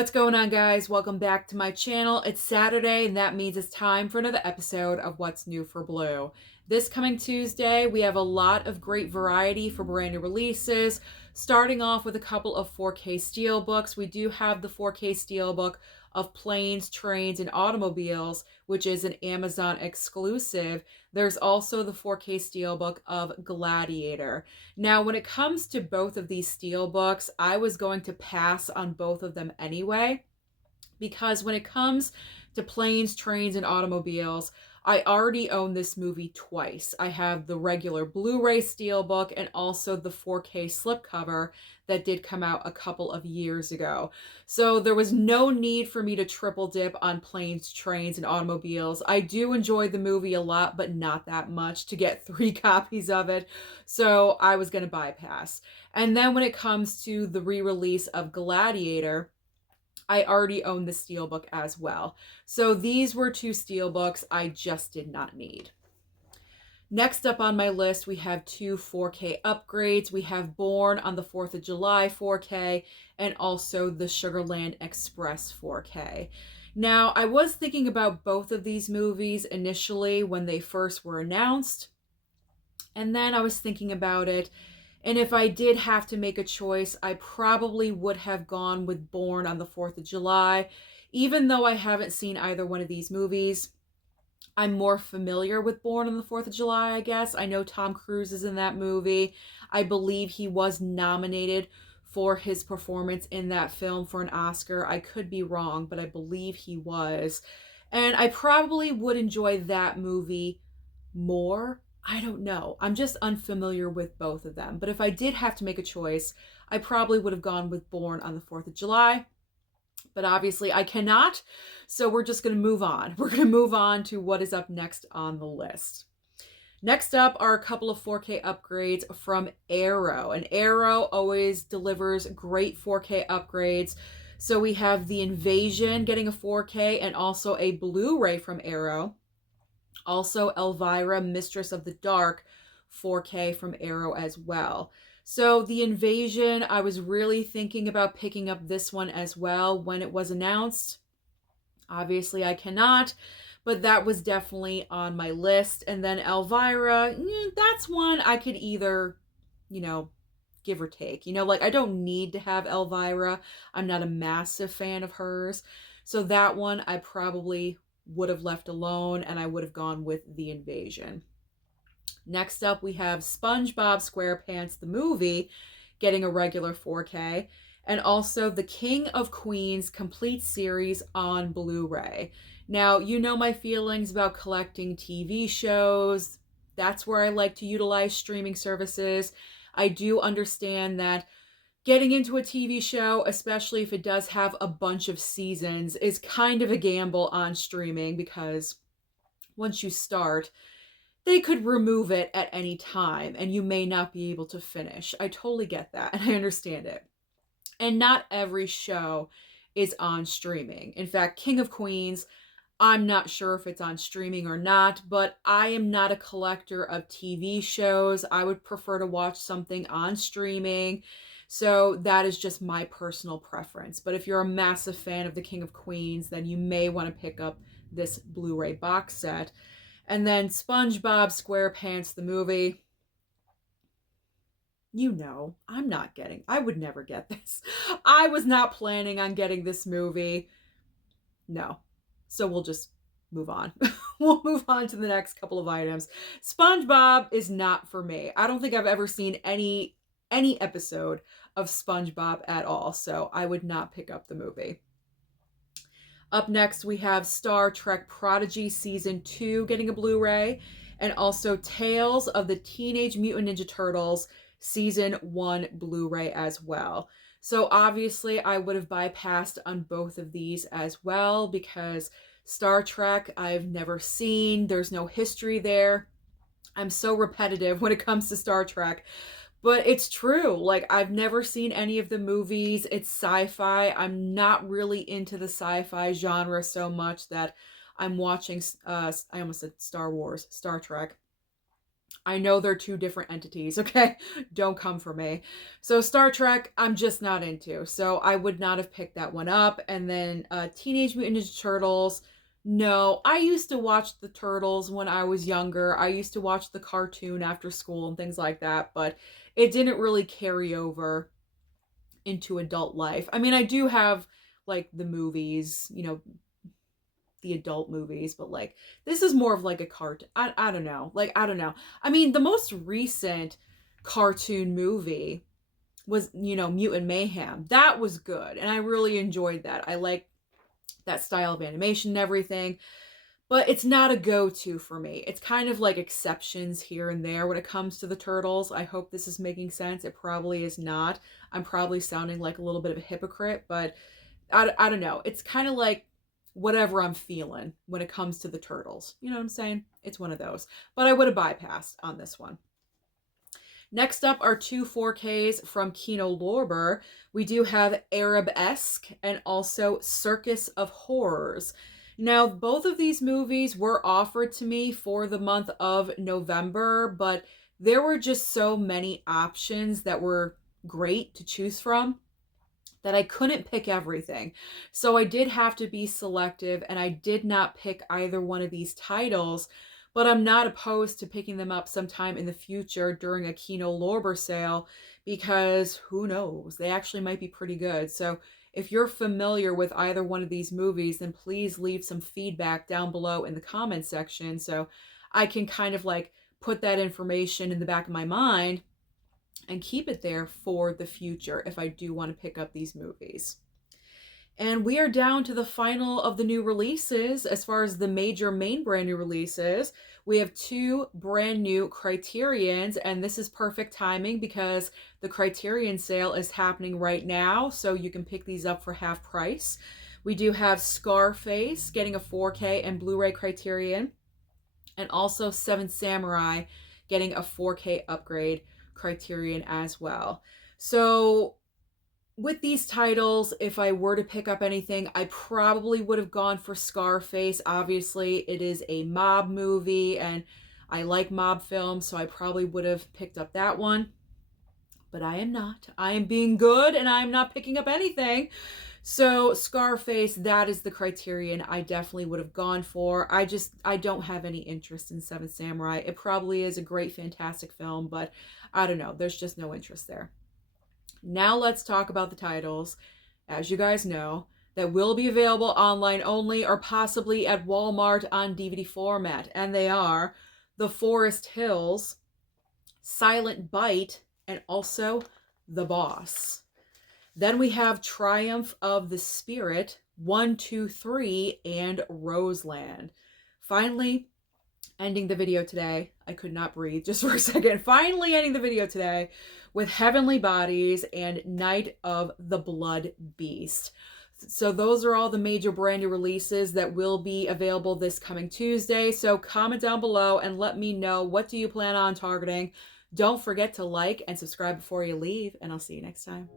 What's going on, guys? Welcome back to my channel. It's Saturday, and that means it's time for another episode of What's New for Blue. This coming Tuesday, we have a lot of great variety for brand new releases, starting off with a couple of 4K steelbooks. We do have the 4K steelbook of Planes, Trains, and Automobiles, which is an Amazon exclusive. There's also the 4K steelbook of Gladiator. Now, when it comes to both of these steelbooks, I was going to pass on both of them anyway, because when it comes to Planes, Trains, and Automobiles, I already own this movie twice. I have the regular Blu-ray steelbook and also the 4K slipcover that did come out a couple of years ago. So there was no need for me to triple dip on Planes, Trains, and Automobiles. I do enjoy the movie a lot, but not that much to get 3 copies of it. So I was going to bypass. And then when it comes to the re-release of Gladiator, I already own the steelbook as well. So these were 2 steelbooks I just did not need. Next up on my list, we have 2 4K upgrades. We have Born on the 4th of July 4K and also the Sugarland Express 4K. Now, I was thinking about both of these movies initially when they first were announced, and then I was thinking about it. And if I did have to make a choice, I probably would have gone with Born on the 4th of July. Even though I haven't seen either one of these movies, I'm more familiar with Born on the 4th of July, I guess. I know Tom Cruise is in that movie. I believe he was nominated for his performance in that film for an Oscar. I could be wrong, but I believe he was. And I probably would enjoy that movie more. I don't know. I'm just unfamiliar with both of them. But if I did have to make a choice, I probably would have gone with Born on the 4th of July. But obviously I cannot. So we're just going to move on. We're going to move on to what is up next on the list. Next up are a couple of 4K upgrades from Arrow. And Arrow always delivers great 4K upgrades. So we have The Invasion getting a 4K and also a Blu-ray from Arrow. Also, Elvira, Mistress of the Dark, 4K from Arrow as well. So, The Invasion, I was really thinking about picking up this one as well when it was announced. Obviously, I cannot, but that was definitely on my list. And then Elvira, that's one I could either, give or take. Like, I don't need to have Elvira. I'm not a massive fan of hers. So that one I probably would have left alone, and I would have gone with The Invasion. Next up, we have SpongeBob SquarePants the movie getting a regular 4K, and also the King of Queens complete series on Blu-ray. Now, you know my feelings about collecting TV shows. That's where I like to utilize streaming services. I do understand that getting into a TV show, especially if it does have a bunch of seasons, is kind of a gamble on streaming because once you start, they could remove it at any time and you may not be able to finish. I totally get that and I understand it. And not every show is on streaming. In fact, King of Queens, I'm not sure if it's on streaming or not, but I am not a collector of TV shows. I would prefer to watch something on streaming. So that is just my personal preference. But if you're a massive fan of the King of Queens, then you may want to pick up this Blu-ray box set. And then SpongeBob SquarePants the movie. I would never get this. I was not planning on getting this movie. No. So we'll just move on. We'll move on to the next couple of items. SpongeBob is not for me. I don't think I've ever seen any episode of SpongeBob at all, so I would not pick up the movie. Up next, we have Star Trek Prodigy Season 2 getting a Blu-ray, and also Tales of the Teenage Mutant Ninja Turtles Season 1 Blu-ray as well. So obviously, I would have bypassed on both of these as well because Star Trek I've never seen. There's no history there. I'm so repetitive when it comes to Star Trek. But it's true. Like, I've never seen any of the movies. It's sci-fi. I'm not really into the sci-fi genre so much that I'm watching, I almost said Star Wars, Star Trek. I know they're two different entities, okay? Don't come for me. So Star Trek, I'm just not into. So I would not have picked that one up. And then Teenage Mutant Ninja Turtles. No, I used to watch the Turtles when I was younger. I used to watch the cartoon after school and things like that, but it didn't really carry over into adult life. I mean, I do have like the movies, you know, the adult movies, but like this is more of like a cartoon. I don't know. Like, I don't know. I mean, the most recent cartoon movie was, you know, Mutant Mayhem. That was good. And I really enjoyed that. I like that style of animation and everything, but it's not a go-to for me. It's kind of like exceptions here and there when it comes to the Turtles. I hope this is making sense. It probably is not. I'm probably sounding like a little bit of a hypocrite, but I don't know. It's kind of like whatever I'm feeling when it comes to the Turtles. You know what I'm saying? It's one of those. But I would have bypassed on this one. Next up are two 4Ks from Kino Lorber. We do have Arabesque and also Circus of Horrors. Now, both of these movies were offered to me for the month of November, but there were just so many options that were great to choose from that I couldn't pick everything. So I did have to be selective, and I did not pick either one of these titles, but I'm not opposed to picking them up sometime in the future during a Kino Lorber sale, because who knows, they actually might be pretty good. So if you're familiar with either one of these movies, then please leave some feedback down below in the comment section so I can kind of like put that information in the back of my mind and keep it there for the future if I do want to pick up these movies. And we are down to the final of the new releases. As far as the major main brand new releases, we have two brand new Criterions, and this is perfect timing because the Criterion sale is happening right now, so you can pick these up for half price. We do have Scarface getting a 4K and Blu-ray Criterion, and also Seven Samurai getting a 4K upgrade Criterion as well. So with these titles, if I were to pick up anything, I probably would have gone for Scarface. Obviously, it is a mob movie, and I like mob films, so I probably would have picked up that one. But I am not. I am being good, and I am not picking up anything. So Scarface, that is the Criterion I definitely would have gone for. I don't have any interest in Seven Samurai. It probably is a great, fantastic film, but I don't know. There's just no interest there. Now let's talk about the titles, as you guys know, that will be available online only or possibly at Walmart on DVD format. And they are The Forest Hills, Silent Bite, and also The Boss. Then we have Triumph of the Spirit, 1, 2, 3, and Roseland. Finally, ending the video today. I could not breathe just for a second. Finally ending the video today with Heavenly Bodies and Night of the Blood Beast. So those are all the major brand new releases that will be available this coming Tuesday. So comment down below and let me know, what do you plan on targeting? Don't forget to like and subscribe before you leave, and I'll see you next time.